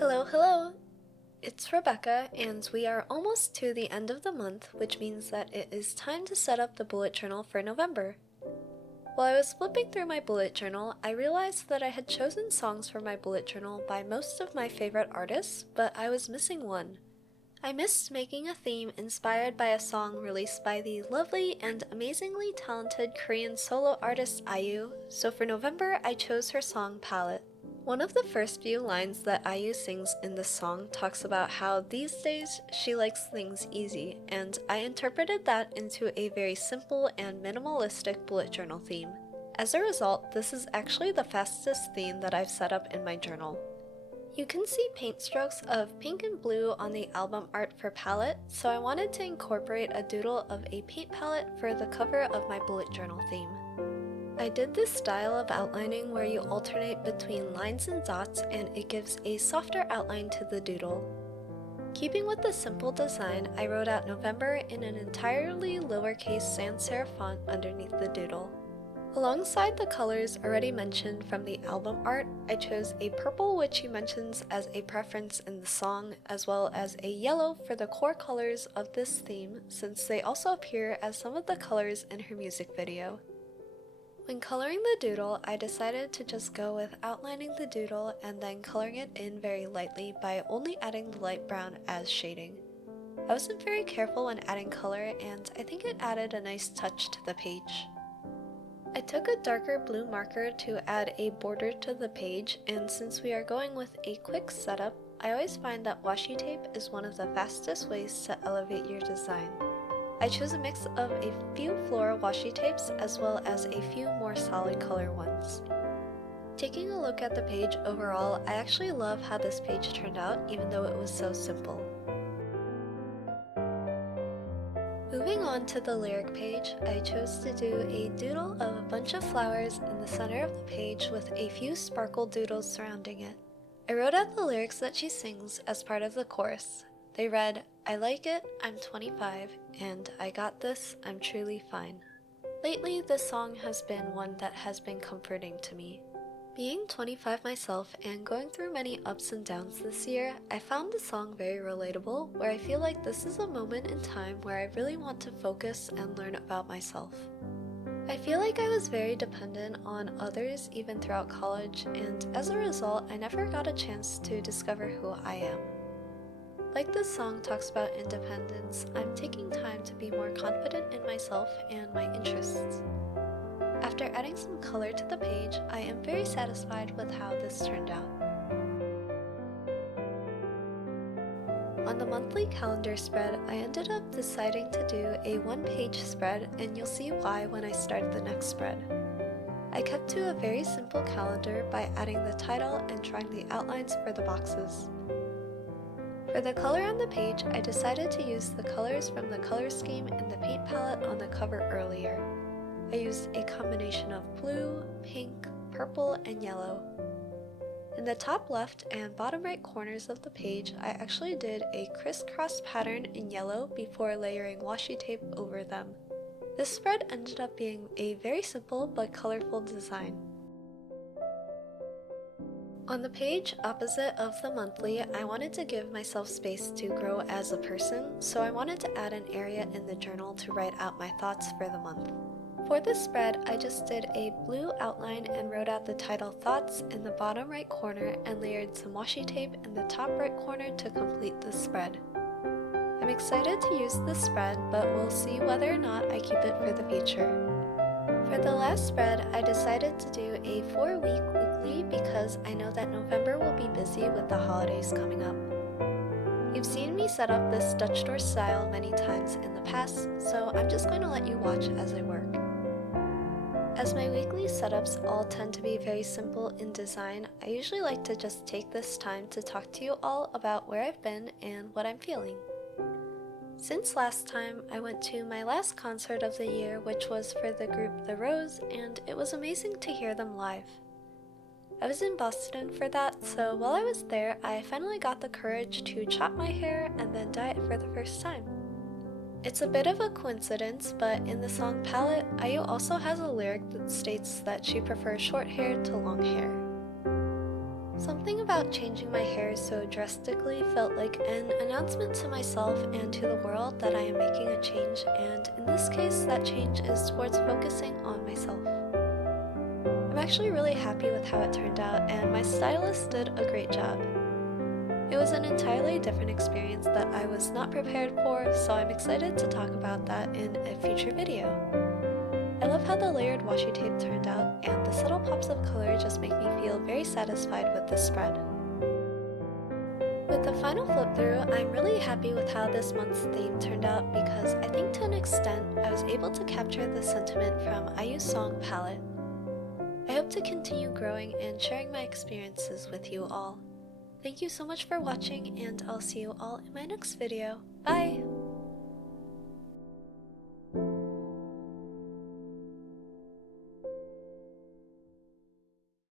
Hello, hello! It's Rebecca, and we are almost to the end of the month, which means that it is time to set up the bullet journal for November. While I was flipping through my bullet journal, I realized that I had chosen songs for my bullet journal by most of my favorite artists, but I was missing one. I missed making a theme inspired by a song released by the lovely and amazingly talented Korean solo artist IU, so for November I chose her song Palette. One of the first few lines that IU sings in this song talks about how these days she likes things easy, and I interpreted that into a very simple and minimalistic bullet journal theme. As a result, this is actually the fastest theme that I've set up in my journal. You can see paint strokes of pink and blue on the album art for Palette, so I wanted to incorporate a doodle of a paint palette for the cover of my bullet journal theme. I did this style of outlining where you alternate between lines and dots, and it gives a softer outline to the doodle. Keeping with the simple design, I wrote out November in an entirely lowercase sans serif font underneath the doodle. Alongside the colors already mentioned from the album art, I chose a purple which she mentions as a preference in the song, as well as a yellow for the core colors of this theme, since they also appear as some of the colors in her music video. When coloring the doodle, I decided to just go with outlining the doodle and then coloring it in very lightly by only adding the light brown as shading. I wasn't very careful when adding color, and I think it added a nice touch to the page. I took a darker blue marker to add a border to the page, and since we are going with a quick setup, I always find that washi tape is one of the fastest ways to elevate your design. I chose a mix of a few floral washi tapes as well as a few more solid color ones. Taking a look at the page overall, I actually love how this page turned out even though it was so simple. Moving on to the lyric page, I chose to do a doodle of a bunch of flowers in the center of the page with a few sparkle doodles surrounding it. I wrote out the lyrics that she sings as part of the chorus. They read, "I like it, I'm 25, and I got this, I'm truly fine." Lately, this song has been one that has been comforting to me. Being 25 myself and going through many ups and downs this year, I found the song very relatable, where I feel like this is a moment in time where I really want to focus and learn about myself. I feel like I was very dependent on others even throughout college, and as a result, I never got a chance to discover who I am. Like this song talks about independence, I'm taking time to be more confident in myself and my interests. After adding some color to the page, I am very satisfied with how this turned out. On the monthly calendar spread, I ended up deciding to do a one-page spread, and you'll see why when I start the next spread. I kept to a very simple calendar by adding the title and drawing the outlines for the boxes. For the color on the page, I decided to use the colors from the color scheme in the paint palette on the cover earlier. I used a combination of blue, pink, purple, and yellow. In the top left and bottom right corners of the page, I actually did a crisscross pattern in yellow before layering washi tape over them. This spread ended up being a very simple but colorful design. On the page opposite of the monthly, I wanted to give myself space to grow as a person, so I wanted to add an area in the journal to write out my thoughts for the month. For this spread, I just did a blue outline and wrote out the title Thoughts in the bottom right corner and layered some washi tape in the top right corner to complete the spread. I'm excited to use this spread, but we'll see whether or not I keep it for the future. For the last spread, I decided to do a 4-week weekly because I know that November will be busy with the holidays coming up. You've seen me set up this Dutch door style many times in the past, so I'm just going to let you watch as I work. As my weekly setups all tend to be very simple in design, I usually like to just take this time to talk to you all about where I've been and what I'm feeling. Since last time, I went to my last concert of the year, which was for the group The Rose, and it was amazing to hear them live. I was in Boston for that, so while I was there, I finally got the courage to chop my hair and then dye it for the first time. It's a bit of a coincidence, but in the song Palette, IU also has a lyric that states that she prefers short hair to long hair. Something about changing my hair so drastically felt like an announcement to myself and to the world that I am making a change, and in this case, that change is towards focusing on myself. I'm actually really happy with how it turned out, and my stylist did a great job. It was an entirely different experience that I was not prepared for, so I'm excited to talk about that in a future video. I love how the layered washi tape turned out, and the subtle pops of color just make me feel very satisfied with this spread. With the final flip through, I'm really happy with how this month's theme turned out because I think to an extent I was able to capture the sentiment from IU's song Palette. I hope to continue growing and sharing my experiences with you all. Thank you so much for watching, and I'll see you all in my next video. Bye!